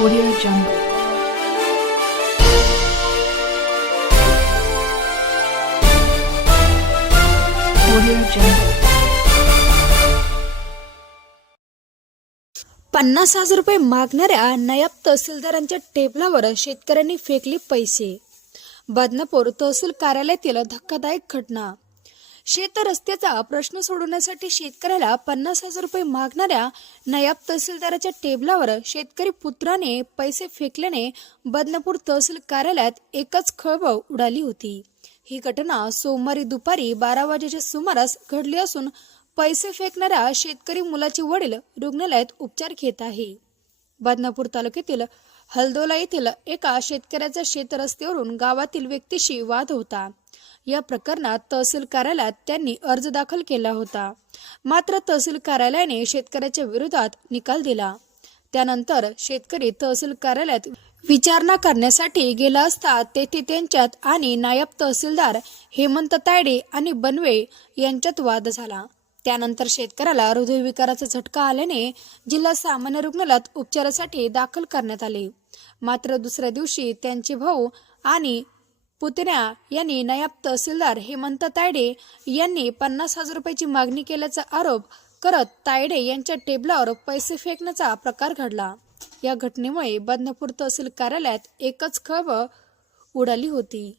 Audio Jungle. पन्नास हजार रुपये मागणाऱ्या नयाब तहसीलदारांच्या टेबलावर शेतकऱ्यांनी फेकले पैसे. बदनापूर तहसील कार्यालयातील धक्कादायक घटना. शेत रस्त्याचा प्रश्न सोडवण्यासाठी शेतकऱ्याला पन्नास हजार रुपये मागणाऱ्या नयाब तहसीलदाराच्या टेबलावर शेतकरी पुत्राने पैसे फेकल्याने बदनापूर तहसील कार्यालयात एकच खळबळ उडाली होती. ही घटना सोमवारी दुपारी बारा वाजेच्या सुमारास घडली असून पैसे फेकणाऱ्या शेतकरी मुलाचे वडील रुग्णालयात उपचार घेत आहे. बदनापूर तालुक्यातील हलदोला येथील एका शेतकऱ्याचा शेत रस्त्यावरून गावातील व्यक्तीशी वाद होता. या प्रकरणात तहसील कार्यालयात त्यांनी अर्ज दाखल केला होता. मात्र तहसील कार्यालयाने शेतकऱ्याच्या विरोधात निकाल दिला. त्यानंतर शेतकरी तहसील कार्यालयात विचारणा करण्यासाठी गेला असता तेथे त्यांच्यात आणि नायब तहसीलदार हेमंत तायडे आणि बनवे यांच्यात वाद झाला. त्यानंतर शेतकऱ्याला हृदयविकाराचा झटका आल्याने जिल्हा सामान्य रुग्णालयात उपचारासाठी दाखल करण्यात आले. मात्र दुसऱ्या दिवशी त्यांचे भाऊ आणि पुतण्या यांनी नायब तहसीलदार हेमंत तायडे यांनी पन्नास हजार रुपयाची मागणी केल्याचा आरोप करत तायडे यांच्या टेबलावर पैसे फेकण्याचा प्रकार घडला. या घटनेमुळे बदनापूर तहसील कार्यालयात एकच खळबळ उडाली होती.